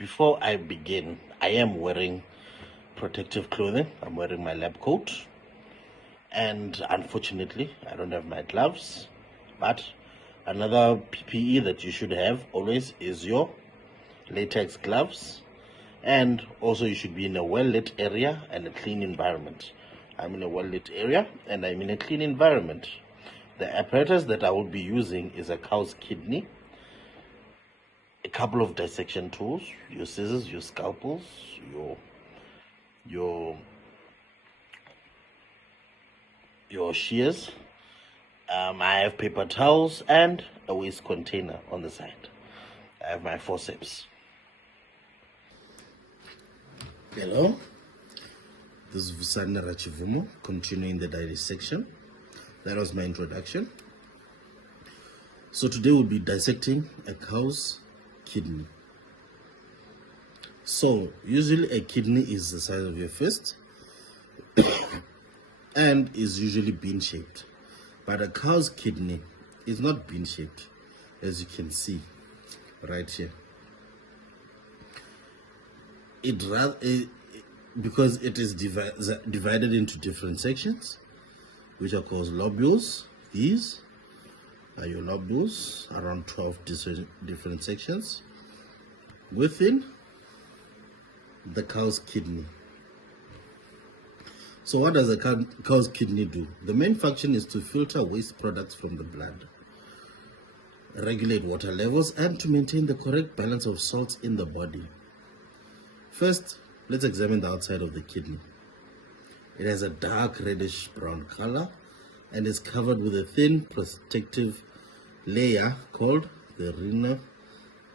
before I begin, I am wearing protective clothing. I'm wearing my lab coat, and unfortunately, I don't have my gloves. But another PPE that you should have always is your latex gloves, and also you should be in a well-lit area and a clean environment. I'm in a well-lit area and I'm in a clean environment. The apparatus that I will be using is a cow's kidney, a couple of dissection tools, your scissors, your scalpels, your shears. I have paper towels and a waste container on the side. I have my forceps. Hello, this is Vusana Rachivumo, continuing the dissection. That was my introduction. So today we'll be dissecting a cow's kidney. So usually a kidney is the size of your fist and is usually bean shaped, but a cow's kidney is not bean shaped, as you can see right here. Because it is divided into different sections, which are called lobules. These are your lobules, around 12 different sections within the cow's kidney. So what does a cow's kidney do? The main function is to filter waste products from the blood, regulate water levels, and to maintain the correct balance of salts in the body. First, let's examine the outside of the kidney. It has a dark reddish brown color and is covered with a thin protective layer called the renal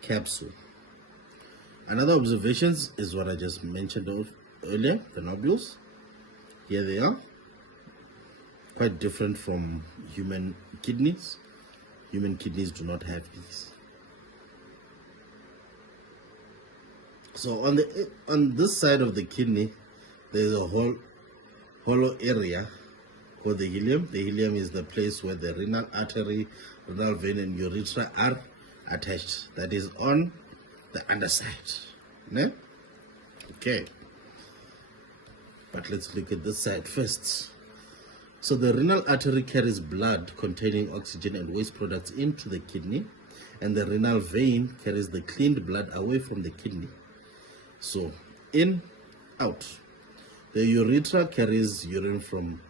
capsule. Another observation is what I just mentioned earlier, the nodules. Here they are, quite different from human kidneys. Human kidneys do not have these. So on this side of the kidney, there is a hollow area called the ileum. The ileum is the place where the renal artery, renal vein, and urethra are attached. That is on the underside. Ne? Okay. But let's look at this side first. So the renal artery carries blood containing oxygen and waste products into the kidney, and the renal vein carries the cleaned blood away from the kidney. So in, out. The urethra carries urine from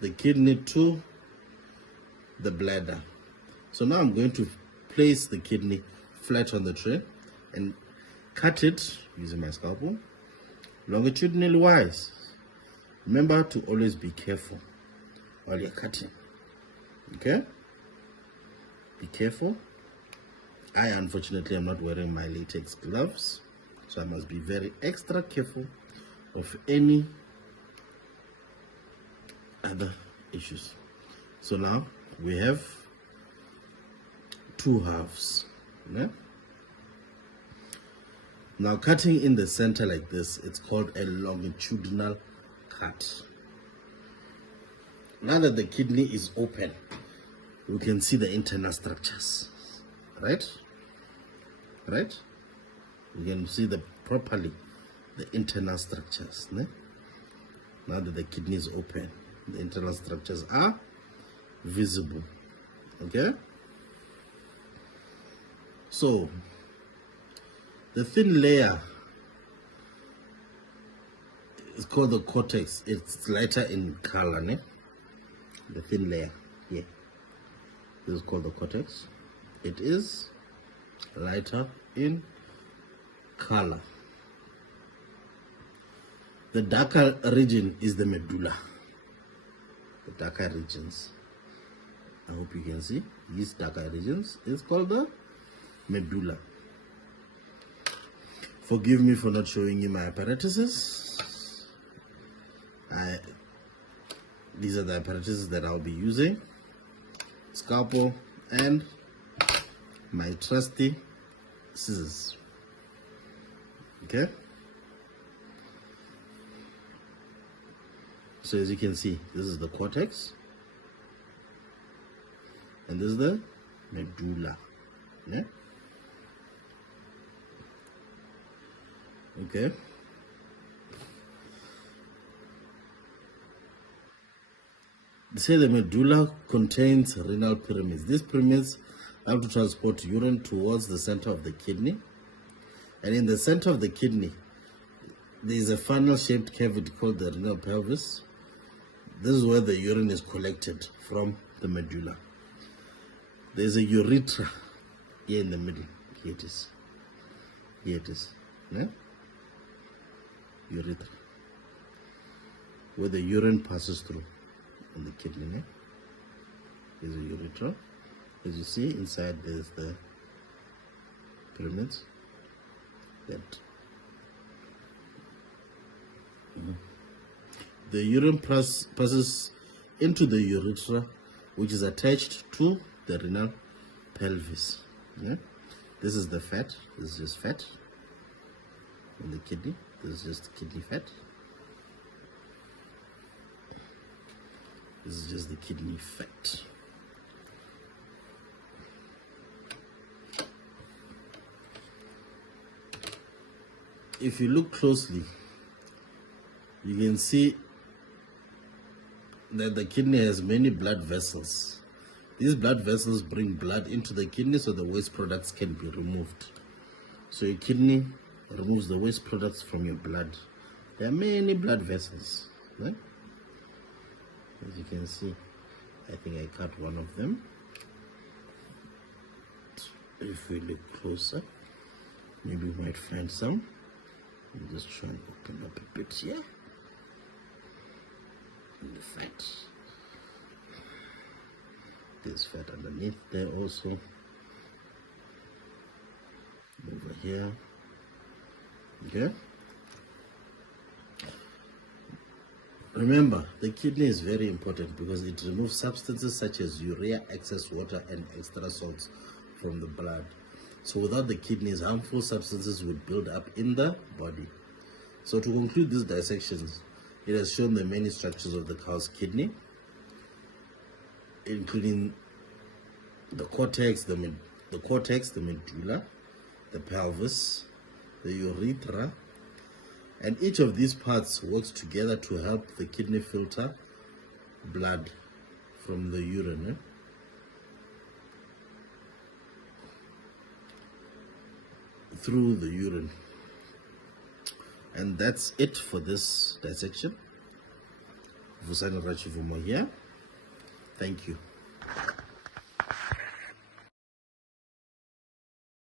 the kidney to the bladder. So now I'm going to place the kidney flat on the tray and cut it using my scalpel, longitudinally wise. Remember to always be careful while you're cutting. Okay? Be careful. I unfortunately am not wearing my latex gloves, so I must be very extra careful of any other issues. So now we have two halves. Yeah? Now cutting in the center like this, it's called a longitudinal cut. Now that the kidney is open, we can see the internal structures, right? We can see properly the internal structures. Ne? Now that the kidney is open, the internal structures are visible. Okay? So the thin layer is called the cortex. It's lighter in color. Ne? The thin layer here. This is called the cortex. It is lighter in color. The darker region is the medulla. The darker regions. I hope you can see. These darker regions is called the medulla. Forgive me for not showing you my apparatuses. These are the apparatuses that I'll be using. Scalpel and my trusty scissors. Okay? So as you can see, this is the cortex and this is the medulla. Yeah? Okay. They say the medulla contains renal pyramids. These pyramids have to transport urine towards the center of the kidney. And in the center of the kidney, there is a funnel-shaped cavity called the renal pelvis. This is where the urine is collected from the medulla. There's a urethra here in the middle. Here it is. Here it is. Yeah? Urethra. Where the urine passes through in the kidney. Yeah? There's a urethra. As you see, inside there's the pyramids. That the urine passes into the urethra, which is attached to the renal pelvis. Yeah? This is the fat. This is just fat in the kidney. This is just kidney fat. This is just the kidney fat. If you look closely, you can see that the kidney has many blood vessels. These blood vessels bring blood into the kidney so the waste products can be removed. So your kidney removes the waste products from your blood. There are many blood vessels. Right? As you can see, I think I cut one of them. If we look closer, maybe we might find some. I'm just trying to open up a bit here. And the fat. There's fat underneath there also. Over here. Okay. Remember, the kidney is very important because it removes substances such as urea, excess water, and extra salts from the blood. So without the kidneys, harmful substances would build up in the body. So to conclude these dissections, it has shown the many structures of the cow's kidney, including the cortex, the medulla, the pelvis, the urethra, and each of these parts works together to help the kidney filter blood from the urine. Through the urine. And that's it for this dissection. Vusani Rachivumo here. Thank you.